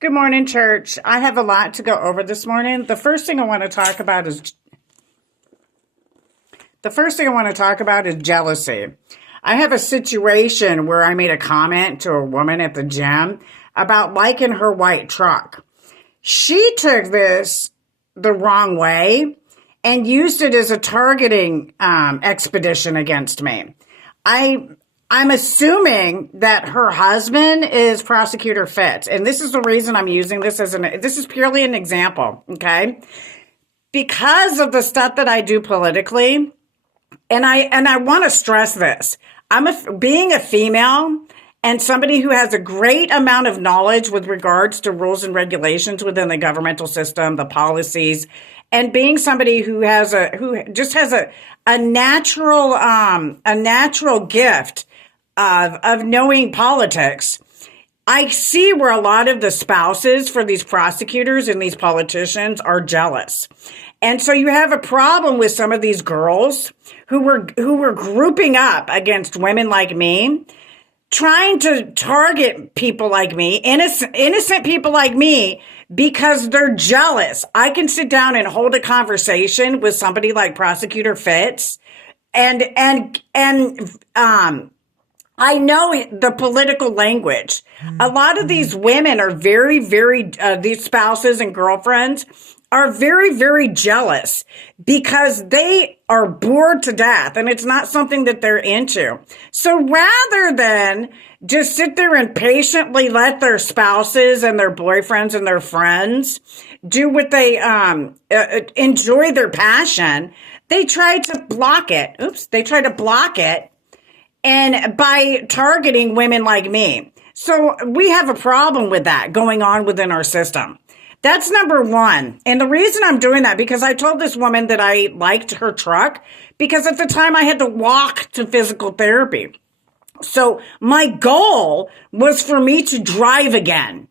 Good morning, church. I have a lot to go over this morning. The first thing I want to talk about is jealousy. I have a situation where I made a comment to a woman at the gym about liking her white truck. She took this the wrong way and used it as a targeting expedition against me. I'm assuming that her husband is Prosecutor Fitz, and this is the reason I'm using this this is purely an example, okay? Because of the stuff that I do politically, and I want to stress this. Being a female and somebody who has a great amount of knowledge with regards to rules and regulations within the governmental system, the policies, and being somebody who just has a natural gift of knowing politics. I see where a lot of the spouses for these prosecutors and these politicians are jealous. And so you have a problem with some of these girls who were grouping up against women like me, trying to target people like me, innocent people like me, because they're jealous. I can sit down and hold a conversation with somebody like Prosecutor Fitz and I know the political language. A lot of these women are these spouses and girlfriends are very, very jealous because they are bored to death and it's not something that they're into. So rather than just sit there and patiently let their spouses and their boyfriends and their friends do what they enjoy their passion, they try to block it. They try to block it. And by targeting women like me. So we have a problem with that going on within our system. That's number one. And the reason I'm doing that, because I told this woman that I liked her truck because at the time I had to walk to physical therapy. So my goal was for me to drive again.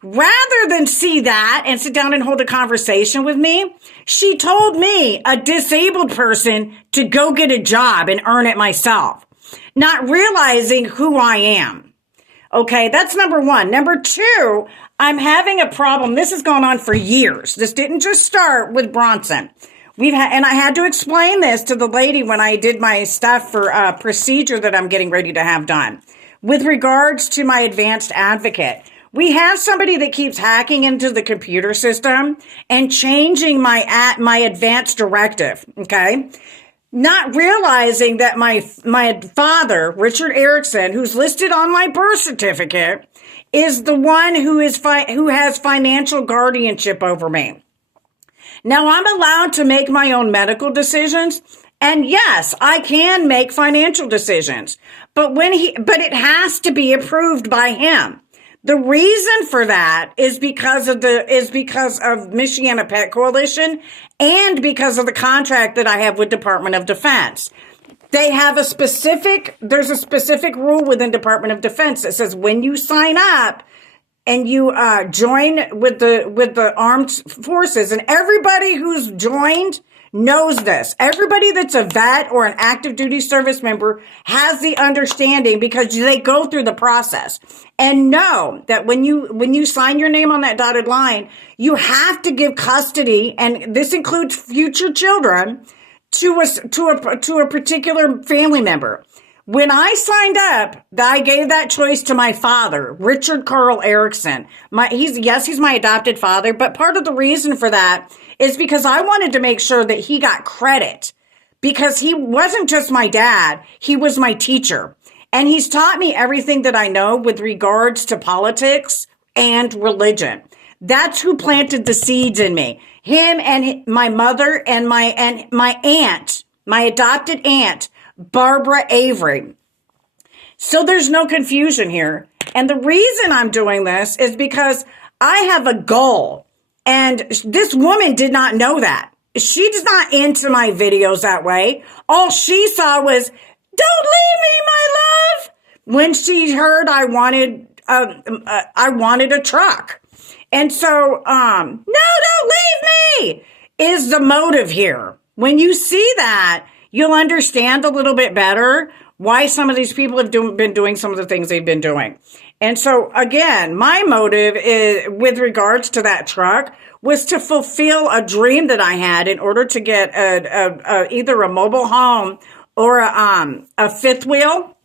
Rather than see that and sit down and hold a conversation with me, she told me, a disabled person, to go get a job and earn it myself, not realizing who I am. Okay, that's number one. Number two, I'm having a problem. This has gone on for years. This didn't just start with Bronson. And I had to explain this to the lady when I did my stuff for a procedure that I'm getting ready to have done. With regards to my advanced advocate, we have somebody that keeps hacking into the computer system and changing my advanced directive. Okay. Not realizing that my father, Richard Erickson, who's listed on my birth certificate, is the one who has financial guardianship over me. Now I'm allowed to make my own medical decisions, and yes, I can make financial decisions, but it has to be approved by him. The reason for that is because of Michiana Pet Coalition and because of the contract that I have with Department of Defense. There's a specific rule within Department of Defense that says when you sign up and you join with the armed forces, and everybody who's joined knows this. Everybody that's a vet or an active duty service member has the understanding because they go through the process and know that when you sign your name on that dotted line, you have to give custody, and this includes future children, to a particular family member. When I signed up, I gave that choice to my father, Richard Carl Erickson. He's my adopted father, but part of the reason for that is because I wanted to make sure that he got credit, because he wasn't just my dad, he was my teacher. And he's taught me everything that I know with regards to politics and religion. That's who planted the seeds in me. Him and my mother and my aunt, my adopted aunt, Barbara Avery. So there's no confusion here. And the reason I'm doing this is because I have a goal. And this woman did not know that. She's not into my videos that way. All she saw was, "Don't leave me, my love," when she heard I wanted a truck. And so, "No, don't leave me," is the motive here. When you see that, you'll understand a little bit better why some of these people have been doing some of the things they've been doing. And so again, my motive is, with regards to that truck, was to fulfill a dream that I had in order to get either a mobile home or a fifth wheel.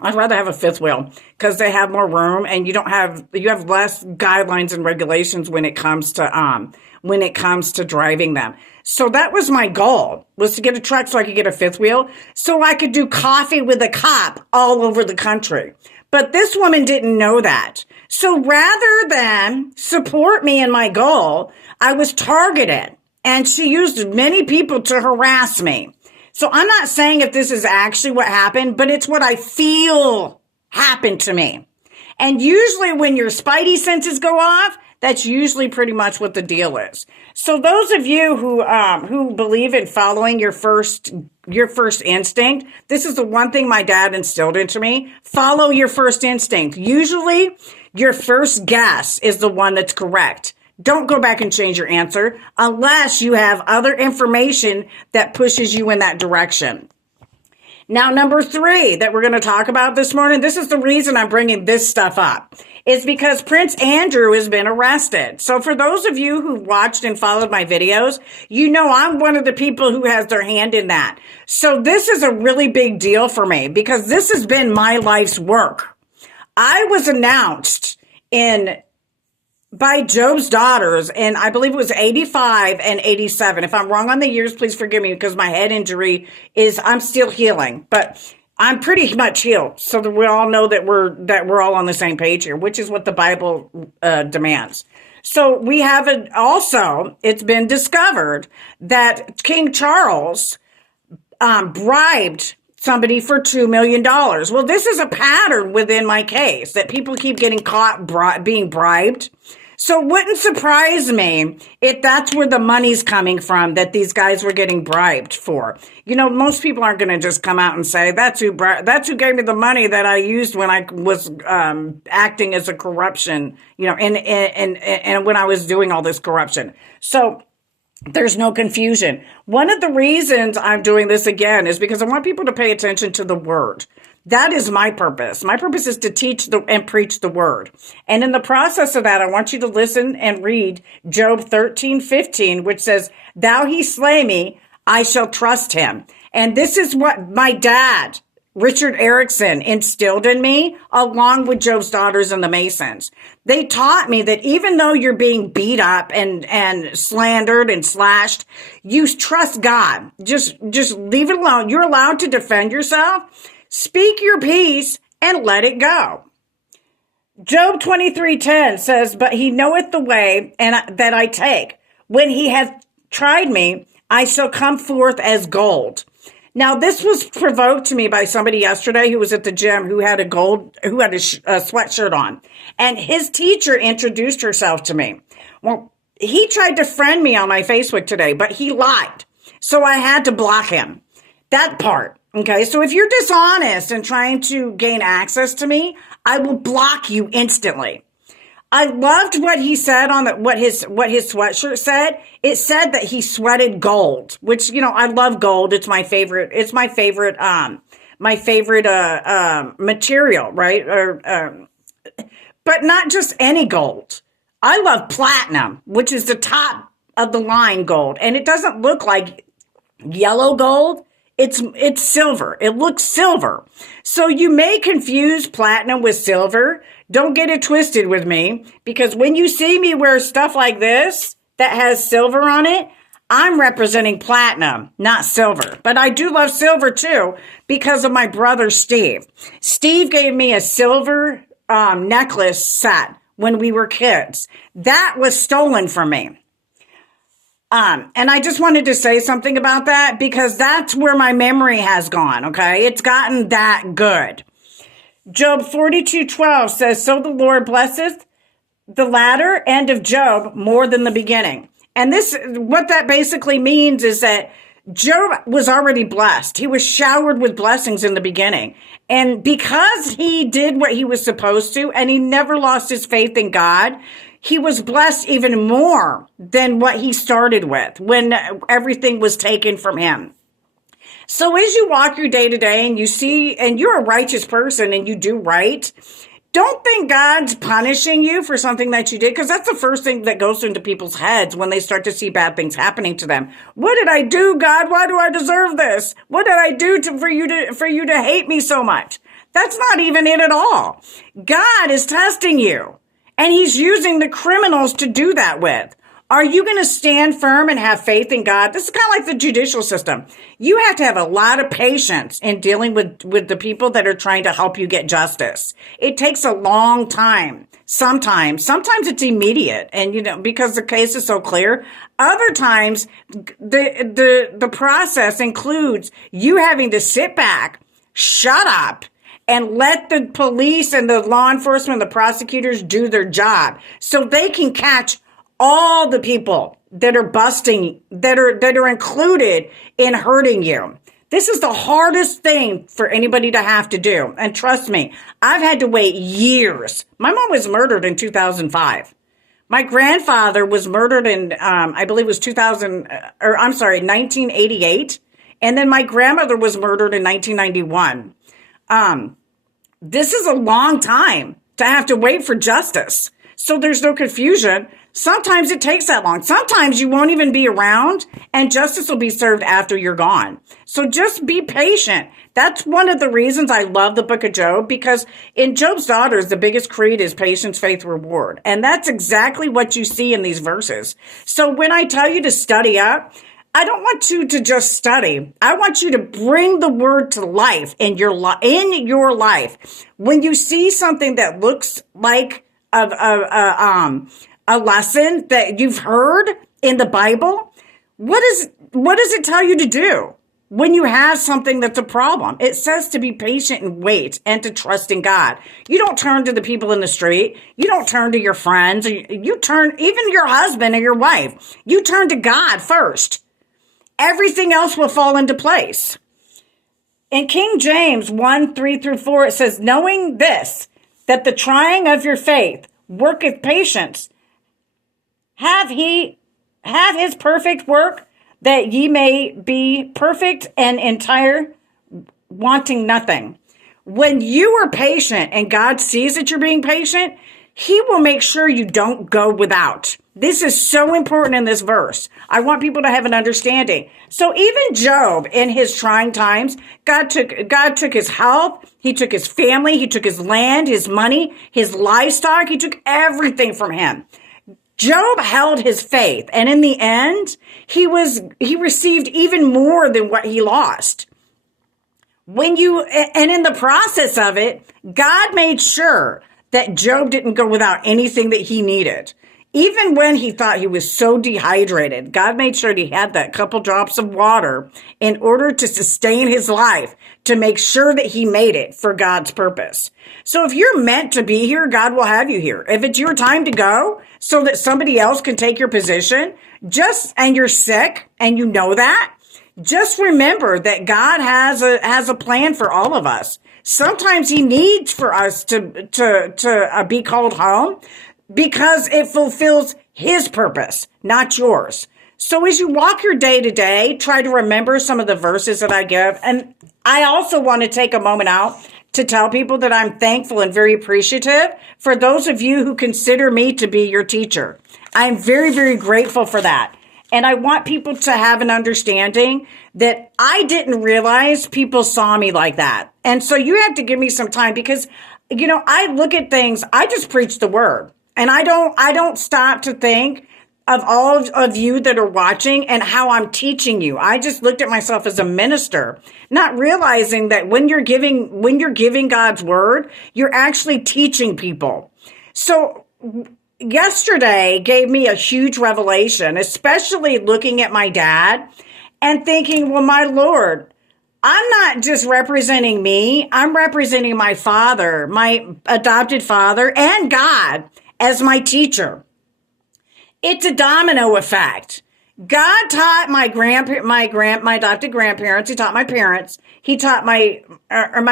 I'd rather have a fifth wheel because they have more room and you have less guidelines and regulations when it comes to driving them. So that was my goal, was to get a truck so I could get a fifth wheel so I could do coffee with a cop all over the country. But this woman didn't know that. So rather than support me in my goal, I was targeted, and she used many people to harass me. So I'm not saying if this is actually what happened, but it's what I feel happened to me. And usually when your spidey senses go off, that's usually pretty much what the deal is. So those of you who believe in following your first instinct, this is the one thing my dad instilled into me. Follow your first instinct. Usually your first guess is the one that's correct. Don't go back and change your answer unless you have other information that pushes you in that direction. Now, number 3 that we're going to talk about this morning, this is the reason I'm bringing this stuff up, is because Prince Andrew has been arrested. So for those of you who watched and followed my videos, you know I'm one of the people who has their hand in that. So this is a really big deal for me because this has been my life's work. I was announced by Job's daughters, and I believe it was 85 and 87. If I'm wrong on the years, please forgive me because my head injury I'm still healing, but I'm pretty much healed. So that we all know that we're all on the same page here, which is what the Bible demands. So we have it's been discovered that King Charles bribed somebody for $2 million. Well, this is a pattern within my case that people keep getting caught being bribed. So it wouldn't surprise me if that's where the money's coming from that these guys were getting bribed for. You know, most people aren't going to just come out and say, that's who gave me the money that I used when I was acting as a corruption, you know, and when I was doing all this corruption. So there's no confusion. One of the reasons I'm doing this again is because I want people to pay attention to the word. That is my purpose. My purpose is to teach and preach the word. And in the process of that, I want you to listen and read Job 13:15, which says, "Though he slay me, I shall trust him." And this is what my dad, Richard Erickson, instilled in me, along with Job's daughters and the Masons. They taught me that even though you're being beat up and slandered and slashed, you trust God. Just leave it alone. You're allowed to defend yourself. Speak your piece and let it go. Job 23:10 says, "But he knoweth the way that I take. When he hath tried me, I shall come forth as gold." Now, this was provoked to me by somebody yesterday who was at the gym who had a sweatshirt on. And his teacher introduced herself to me. Well, he tried to friend me on my Facebook today, but he lied. So I had to block him. That part. Okay, so if you're dishonest and trying to gain access to me, I will block you instantly. I loved what he said on what his sweatshirt said. It said that he sweated gold, which, you know, I love gold. It's my favorite. It's my favorite material, right? But not just any gold. I love platinum, which is the top of the line gold, and it doesn't look like yellow gold. It's silver. It looks silver. So you may confuse platinum with silver. Don't get it twisted with me, because when you see me wear stuff like this that has silver on it, I'm representing platinum, not silver. But I do love silver too because of my brother Steve. Steve gave me a silver necklace set when we were kids. That was stolen from me. And I just wanted to say something about that because that's where my memory has gone, okay? It's gotten that good. Job 42:12 says, "So the Lord blesseth the latter end of Job more than the beginning." And what that basically means is that Job was already blessed. He was showered with blessings in the beginning. And because he did what he was supposed to, and he never lost his faith in God, he was blessed even more than what he started with when everything was taken from him. So as you walk your day to day and you see, and you're a righteous person and you do right, Don't think God's punishing you for something that you did, because that's the first thing that goes into people's heads when they start to see bad things happening to them. What did I do, God? Why do I deserve this? What did I do for you to hate me so much? That's not even it at all. God is testing you, and he's using the criminals to do that with. Are you going to stand firm and have faith in God? This is kind of like the judicial system. You have to have a lot of patience in dealing with the people that are trying to help you get justice. It takes a long time. Sometimes it's immediate. And, because the case is so clear. Other times, the process includes you having to sit back, shut up, and let the police and the law enforcement, the prosecutors do their job so they can catch all the people that are busting, that are included in hurting you. This is the hardest thing for anybody to have to do. And trust me, I've had to wait years. My mom was murdered in 2005. My grandfather was murdered in, I believe it was 1988. And then my grandmother was murdered in 1991. This is a long time to have to wait for justice. So there's no confusion. Sometimes it takes that long. Sometimes you won't even be around and justice will be served after you're gone. So just be patient. That's one of the reasons I love the book of Job, because in Job's daughters, the biggest creed is patience, faith, reward. And that's exactly what you see in these verses. So when I tell you to study up, I don't want you to just study. I want you to bring the word to life in your life. When you see something that looks like a lesson that you've heard in the Bible, what does it tell you to do when you have something that's a problem? It says to be patient and wait and to trust in God. You don't turn to the people in the street. You don't turn to your friends. You turn, even your husband or your wife, you turn to God first. Everything else will fall into place. In King James 1:3-4, it says, knowing this, that the trying of your faith worketh patience, have his perfect work, that ye may be perfect and entire, wanting nothing. When you are patient and God sees that you're being patient, he will make sure you don't go without. This is so important in this verse. I want people to have an understanding. So even Job, in his trying times, God took his health, he took his family, he took his land, his money, his livestock, he took everything from him. Job held his faith, and in the end, he received even more than what he lost. And in the process of it, God made sure that Job didn't go without anything that he needed. Even when he thought he was so dehydrated, God made sure he had that couple drops of water in order to sustain his life, to make sure that he made it for God's purpose. So if you're meant to be here, God will have you here. If it's your time to go so that somebody else can take your position, and you're sick and you know that, just remember that God has a plan for all of us. Sometimes he needs for us to be called home, because it fulfills his purpose, not yours. So as you walk your day to day, try to remember some of the verses that I give. And I also want to take a moment out to tell people that I'm thankful and very appreciative for those of you who consider me to be your teacher. I'm very, very grateful for that. And I want people to have an understanding that I didn't realize people saw me like that. And so you have to give me some time, because, I look at things, I just preach the word. And I don't stop to think of all of you that are watching and how I'm teaching you. I just looked at myself as a minister, not realizing that when you're giving God's word, you're actually teaching people. So yesterday gave me a huge revelation, especially looking at my dad and thinking, well, my Lord, I'm not just representing me. I'm representing my father, my adopted father, and God as my teacher. It's a domino effect. God taught my adopted grandparents. He taught my parents. He taught my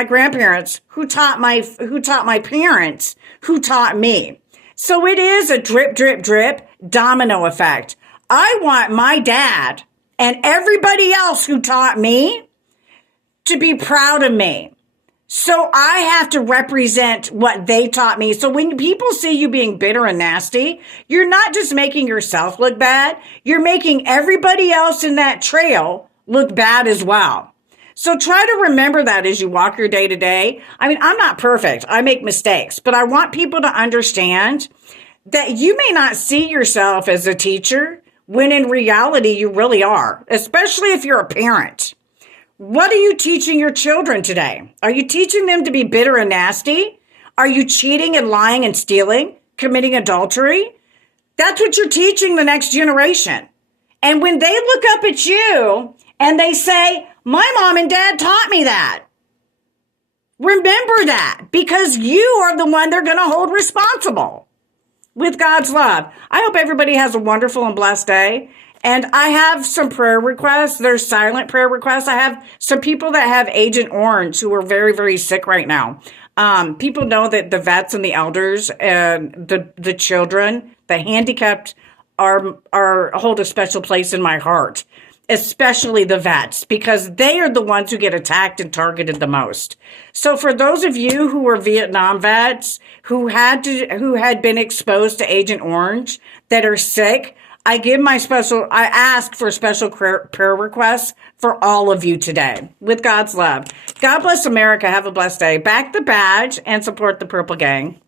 grandparents, who taught my parents, who taught me. So it is a drip, drip, drip domino effect. I want my dad and everybody else who taught me to be proud of me. So I have to represent what they taught me. So when people see you being bitter and nasty, you're not just making yourself look bad. You're making everybody else in that trail look bad as well. So try to remember that as you walk your day to day. I mean, I'm not perfect. I make mistakes, but I want people to understand that you may not see yourself as a teacher when in reality you really are, especially if you're a parent. What are you teaching your children today? Are you teaching them to be bitter and nasty? Are you cheating and lying and stealing, committing adultery? That's what you're teaching the next generation. And when they look up at you and they say, my mom and dad taught me that, remember that, because you are the one they're going to hold responsible. With God's love. I hope everybody has a wonderful and blessed day. And I have some prayer requests. There's silent prayer requests. I have some people that have Agent Orange who are very, very sick right now. People know that the vets and the elders and the children, the handicapped are hold a special place in my heart, especially the vets, because they are the ones who get attacked and targeted the most. So for those of you who were Vietnam vets who had been exposed to Agent Orange that are sick, I ask for special prayer requests for all of you today with God's love. God bless America. Have a blessed day. Back the badge and support the Purple Gang.